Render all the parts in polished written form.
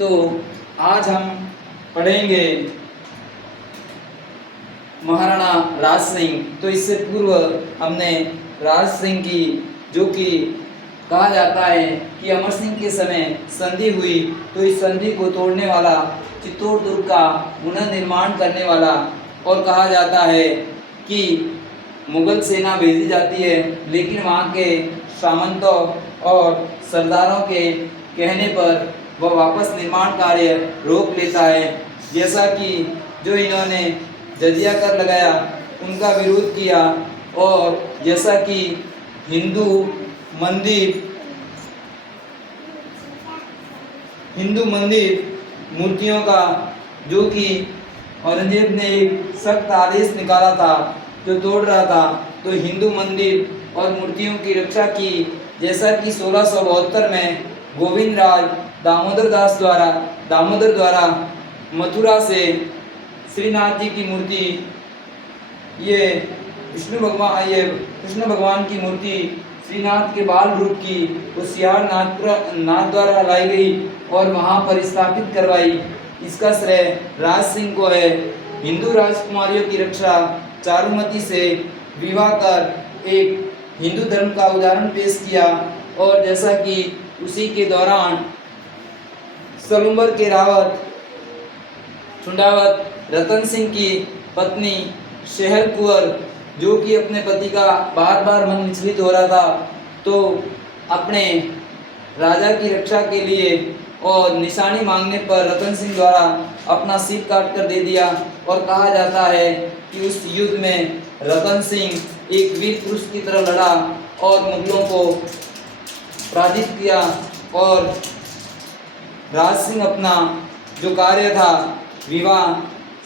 तो आज हम पढ़ेंगे महाराणा राज सिंह। तो इससे पूर्व हमने राज सिंह की, जो कि कहा जाता है कि अमर सिंह के समय संधि हुई, तो इस संधि को तोड़ने वाला, चित्तौड़ दुर्ग का पुनर्निर्माण करने वाला, और कहा जाता है कि मुगल सेना भेजी जाती है, लेकिन वहाँ के सामंतों और सरदारों के कहने पर वह वापस निर्माण कार्य रोक लेता है। जैसा कि जो इन्होंने जजिया कर लगाया उनका विरोध किया, और जैसा कि हिंदू मंदिर मूर्तियों का, जो कि औरंगजेब ने एक सख्त आदेश निकाला था, जो तोड़ रहा था, तो हिंदू मंदिर और मूर्तियों की रक्षा की। जैसा कि 1672 में गोविंद राज दामोदर द्वारा मथुरा से श्रीनाथ जी की मूर्ति, ये कृष्ण भगवान की मूर्ति श्रीनाथ के बाल रूप की होशियार नाथ द्वारा लाई गई और वहाँ पर स्थापित करवाई। इसका श्रेय राज सिंह को है। हिंदू राजकुमारियों की रक्षा, चारुमती से विवाह कर एक हिंदू धर्म का उदाहरण पेश किया। और जैसा कि उसी के दौरान सलूम्बर के रावत चुंडावत रतन सिंह की पत्नी शहर कुंवर, जो कि अपने पति का बार बार मन विचलित हो रहा था, तो अपने राजा की रक्षा के लिए और निशानी मांगने पर रतन सिंह द्वारा अपना सिर काट कर दे दिया। और कहा जाता है कि उस युद्ध में रतन सिंह एक वीर पुरुष की तरह लड़ा और मुगलों को पराजित किया, और राज सिंह अपना जो कार्य था, विवाह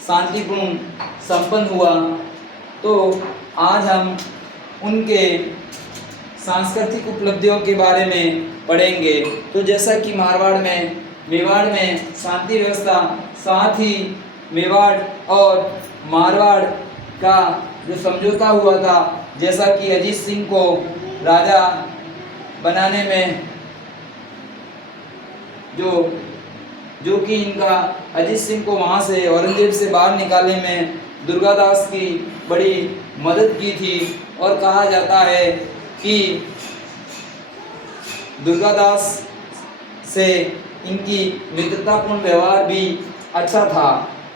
शांतिपूर्ण संपन्न हुआ। तो आज हम उनके सांस्कृतिक उपलब्धियों के बारे में पढ़ेंगे। तो जैसा कि मेवाड़ में शांति व्यवस्था, साथ ही मेवाड़ और मारवाड़ का जो समझौता हुआ था, जैसा कि अजीत सिंह को राजा बनाने में जो कि इनका अजीत सिंह को वहाँ से औरंगजेब से बाहर निकालने में दुर्गादास की बड़ी मदद की थी। और कहा जाता है कि दुर्गादास से इनकी मित्रतापूर्ण व्यवहार भी अच्छा था।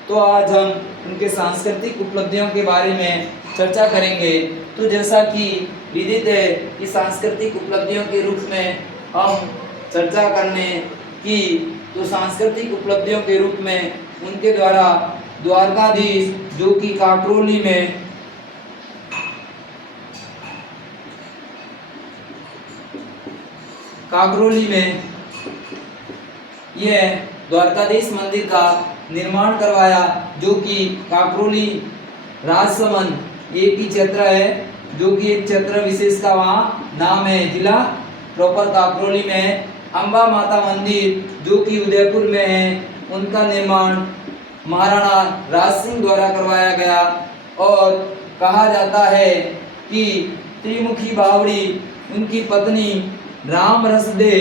तो आज हम उनके सांस्कृतिक उपलब्धियों के बारे में चर्चा करेंगे। तो जैसा कि विदित है कि सांस्कृतिक उपलब्धियों के रूप में हम चर्चा करने की, तो सांस्कृतिक उपलब्धियों के रूप में उनके द्वारा द्वारकाधीश, जो कि काकरोली में यह द्वारकाधीश मंदिर का निर्माण करवाया, जो कि काकरोली राजसमंद एक ही क्षेत्र है, जो कि एक क्षेत्र विशेष का वहाँ नाम है। जिला प्रॉपर काकरोली में है। अम्बा माता मंदिर, जो कि उदयपुर में है, उनका निर्माण महाराणा राज सिंह द्वारा करवाया गया। और कहा जाता है कि त्रिमुखी बावड़ी उनकी पत्नी राम रसदे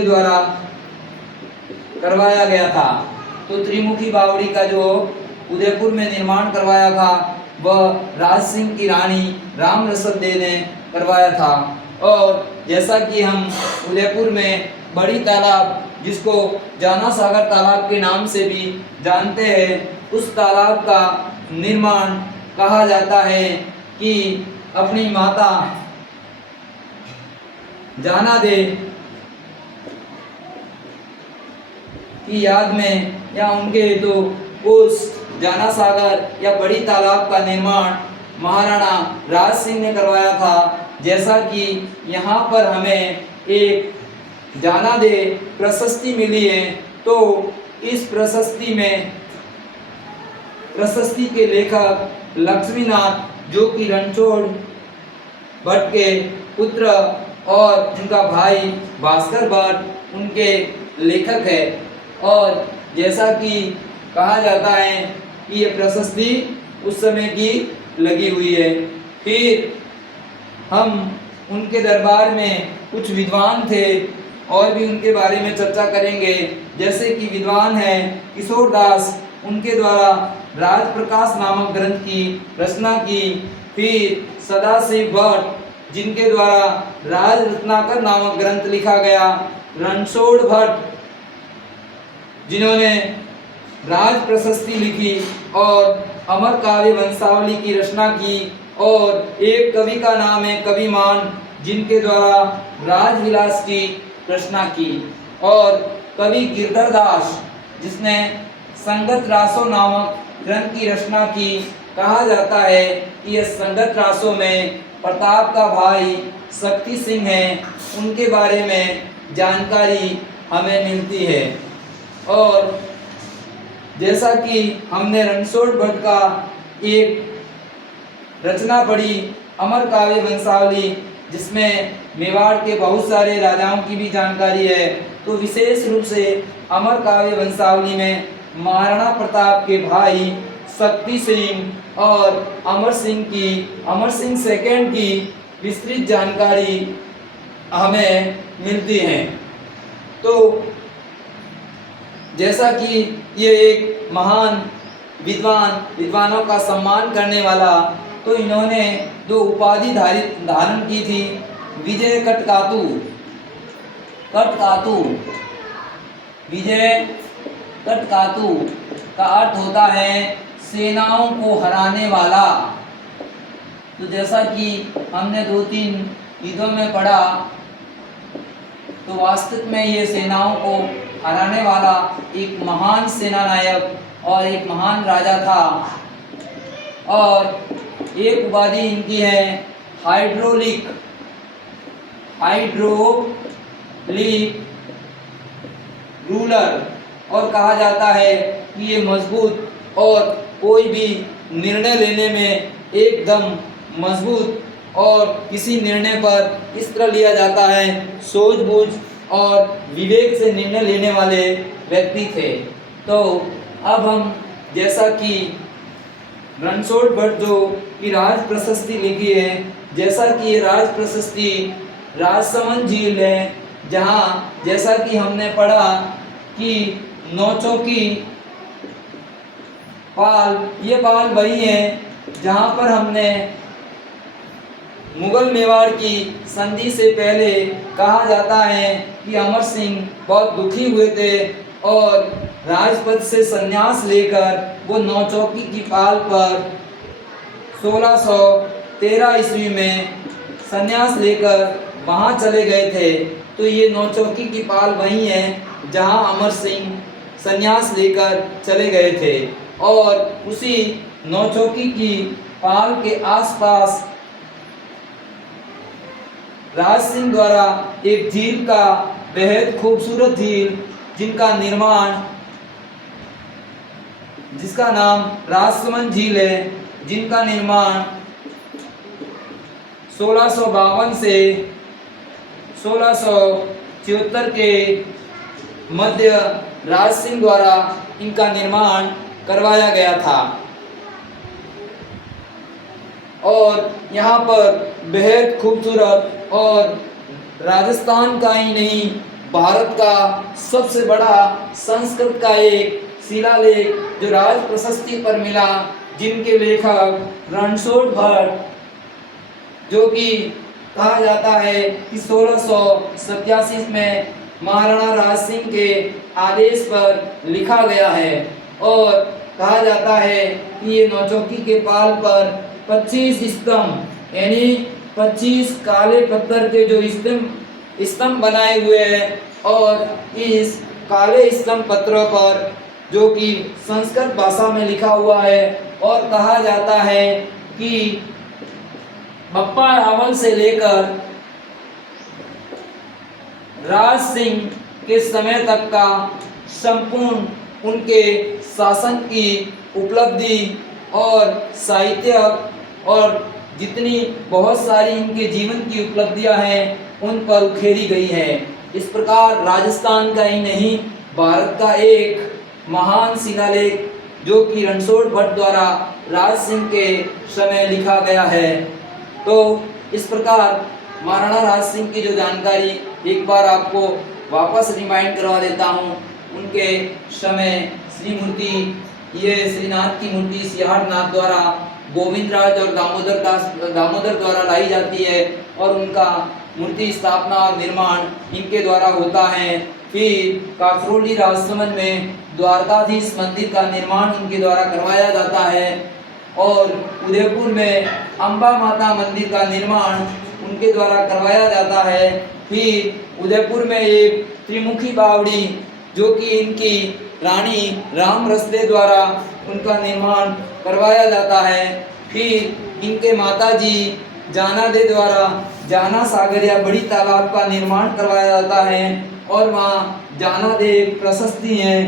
द्वारा करवाया गया था। तो त्रिमुखी बावड़ी का जो उदयपुर में निर्माण करवाया था, वह राज सिंह की रानी राम रसदे ने करवाया था। और जैसा कि हम उदयपुर में बड़ी तालाब, जिसको जाना सागर तालाब के नाम से भी जानते हैं, उस तालाब का निर्माण कहा जाता है कि अपनी माता जाना दे की याद में, या उनके हेतु उस जाना सागर या बड़ी तालाब का निर्माण महाराणा राज सिंह ने करवाया था। जैसा कि यहाँ पर हमें एक जाना दे प्रशस्ति मिली है, तो इस प्रशस्ति के लेखक लक्ष्मीनाथ, जो कि रणछोड़ भट्ट के पुत्र और उनका भाई भास्कर भट्ट उनके लेखक है। और जैसा कि कहा जाता है कि ये प्रशस्ति उस समय की लगी हुई है। फिर हम उनके दरबार में कुछ विद्वान थे, और भी उनके बारे में चर्चा करेंगे। जैसे कि विद्वान हैं किशोर दास, उनके द्वारा राज प्रकाश नामक ग्रंथ की रचना की। फिर सदाशिव भट्ट, जिनके द्वारा राज रत्नाकर नामक ग्रंथ लिखा गया। रणछोड़ भट्ट, जिन्होंने राज प्रशस्ति लिखी और अमर काव्य वंशावली की रचना की। और एक कवि का नाम है कविमान, जिनके द्वारा राजविलास की रचना की। और कवि गिरधर दास, जिसने संगत रासों नामक ग्रंथ की रचना की। कहा जाता है कि इस संगत रासों में प्रताप का भाई शक्ति सिंह है, उनके बारे में जानकारी हमें मिलती है। और जैसा कि हमने रणछोड़ भट्ट का एक रचना पढ़ी अमर काव्य वंशावली, जिसमें मेवाड़ के बहुत सारे राजाओं की भी जानकारी है, तो विशेष रूप से अमर काव्य वंशावली में महाराणा प्रताप के भाई शक्ति सिंह और अमर सिंह सेकंड की विस्तृत जानकारी हमें मिलती है। तो जैसा कि ये एक महान विद्वानों का सम्मान करने वाला, तो इन्होंने जो उपाधि धारण की थी विजय कटकातु। विजय कटकातु का अर्थ होता है सेनाओं को हराने वाला। तो जैसा कि हमने 2-3 युद्धों में पढ़ा, तो वास्तव में ये सेनाओं को हराने वाला एक महान सेनानायक और एक महान राजा था। और एक उपाधि इनकी है हाइड्रोलिक रूलर। और कहा जाता है कि ये मजबूत और कोई भी निर्णय लेने में एकदम मजबूत, और किसी निर्णय पर इस तरह लिया जाता है सूझबूझ और विवेक से निर्णय लेने वाले व्यक्ति थे। तो अब हम जैसा कि रणछोड़ भट्ट जो की राज प्रशस्ति लिखी है, जैसा कि ये राज प्रशस्ति राजसमंद झील है, जहाँ जैसा कि हमने पढ़ा कि नौचौकी पाल, ये पाल वही है जहाँ पर हमने मुगल मेवाड़ की संधि से पहले कहा जाता है कि अमर सिंह बहुत दुखी हुए थे और राजपद से संन्यास लेकर वो नौचौकी की पाल पर 1613 ईस्वी में संन्यास लेकर वहाँ चले गए थे। तो ये नौचौकी की पाल वही है जहाँ अमर सिंह संन्यास लेकर चले गए थे। और उसी नौचौकी की पाल के आसपास राज सिंह द्वारा एक झील का, बेहद खूबसूरत झील, जिसका नाम राजसमंद झील है, जिनका निर्माण 1652 से 1674 के मध्य राज सिंह द्वारा इनका निर्माण करवाया गया था। और यहाँ पर बेहद खूबसूरत, और राजस्थान का ही नहीं भारत का सबसे बड़ा संस्कृत का एक शिलालेख जो राज प्रशस्ति पर मिला, जिनके लेखक रणछोड़ भट्ट, जो कि कहा जाता है कि 1687 में महाराणा राज सिंह के आदेश पर लिखा गया है। और कहा जाता है कि ये नौचौकी के पाल पर 25 स्तंभ, यानी 25 काले पत्थर के जो स्तंभ बनाए हुए हैं, और इस काले स्तंभ पत्रों पर जो कि संस्कृत भाषा में लिखा हुआ है। और कहा जाता है कि बप्पा रावल से लेकर राज सिंह के समय तक का संपूर्ण उनके शासन की उपलब्धि और साहित्य और जितनी बहुत सारी इनके जीवन की उपलब्धियां हैं उन पर उखेरी गई है। इस प्रकार राजस्थान का ही नहीं भारत का एक महान शिलालेख जो कि रणछोड़ भट्ट द्वारा राज सिंह के समय लिखा गया है। तो इस प्रकार महाराणा राज सिंह की जो जानकारी एक बार आपको वापस रिमाइंड करवा देता हूँ। उनके समय श्री मूर्ति, ये श्रीनाथ की मूर्ति सियारनाथ द्वारा गोविंदराज और दामोदर द्वारा लाई जाती है और उनका मूर्ति स्थापना और निर्माण इनके द्वारा होता है। फिर काकरोली राजसमंद में द्वारकाधीश मंदिर का निर्माण उनके द्वारा करवाया जाता है और उदयपुर में अम्बा माता मंदिर का निर्माण उनके द्वारा करवाया जाता है। फिर उदयपुर में एक त्रिमुखी बावड़ी जो कि इनकी रानी राम रसले द्वारा उनका निर्माण करवाया जाता है। फिर इनके माताजी जाना दे द्वारा जाना सागर या बड़ी तालाब का निर्माण करवाया जाता है और वहाँ जाना दे एक प्रशस्ति है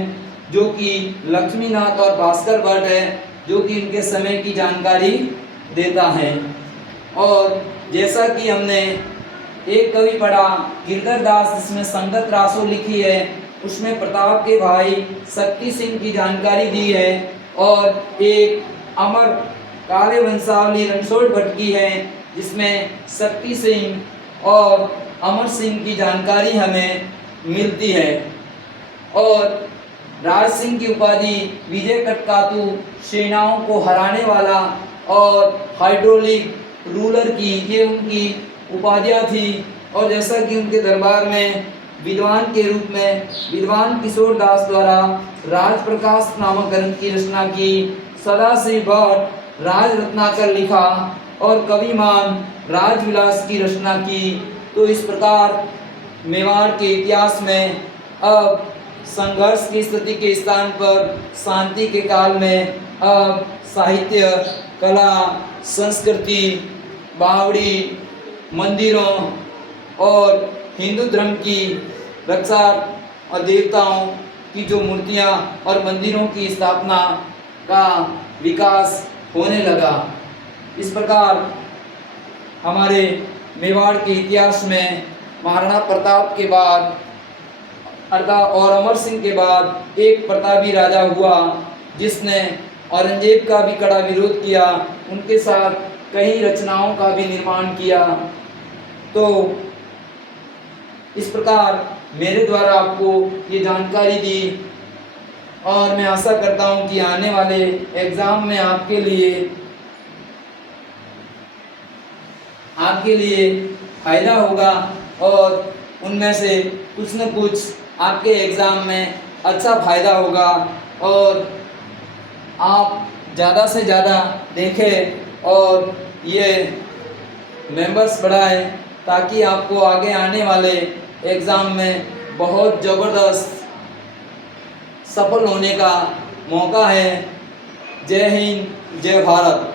जो कि लक्ष्मीनाथ और भास्कर भट्ट है जो कि इनके समय की जानकारी देता है। और जैसा कि हमने एक कवि पढ़ा गिरधर दास, जिसमें संगत रासो लिखी है, उसमें प्रताप के भाई शक्ति सिंह की जानकारी दी है और एक अमर काव्य वंशावली रणछोड़ भट्ट की है जिसमें शक्ति सिंह और अमर सिंह की जानकारी हमें मिलती है। और राज सिंह की उपाधि विजय कटकातु, सेनाओं को हराने वाला और हाइड्रोलिक रूलर की, ये उनकी उपाधियाँ थी। और जैसा कि उनके दरबार में विद्वान के रूप में विद्वान किशोर दास द्वारा राज प्रकाश नामक ग्रंथ की रचना की, सदाशिव भट्ट राज रत्नाकर लिखा और कविमान राजविलास की रचना की। तो इस प्रकार मेवाड़ के इतिहास में अब संघर्ष की स्थिति के स्थान पर शांति के काल में अब साहित्य, कला, संस्कृति, बावड़ी, मंदिरों और हिंदू धर्म की रक्षा और देवताओं की जो मूर्तियां और मंदिरों की स्थापना का विकास होने लगा। इस प्रकार हमारे मेवाड़ के इतिहास में महाराणा प्रताप के बाद और अमर सिंह के बाद एक प्रतापी राजा हुआ जिसने औरंगजेब का भी कड़ा विरोध किया, उनके साथ कई रचनाओं का भी निर्माण किया। तो इस प्रकार मेरे द्वारा आपको ये जानकारी दी और मैं आशा करता हूँ कि आने वाले एग्ज़ाम में आपके लिए फ़ायदा होगा और उनमें से कुछ न कुछ आपके एग्ज़ाम में अच्छा फ़ायदा होगा और आप ज़्यादा से ज़्यादा देखें और ये मेंबर्स बढ़ाएं ताकि आपको आगे आने वाले एग्ज़ाम में बहुत ज़बरदस्त सफल होने का मौका है। जय हिंद, जय भारत।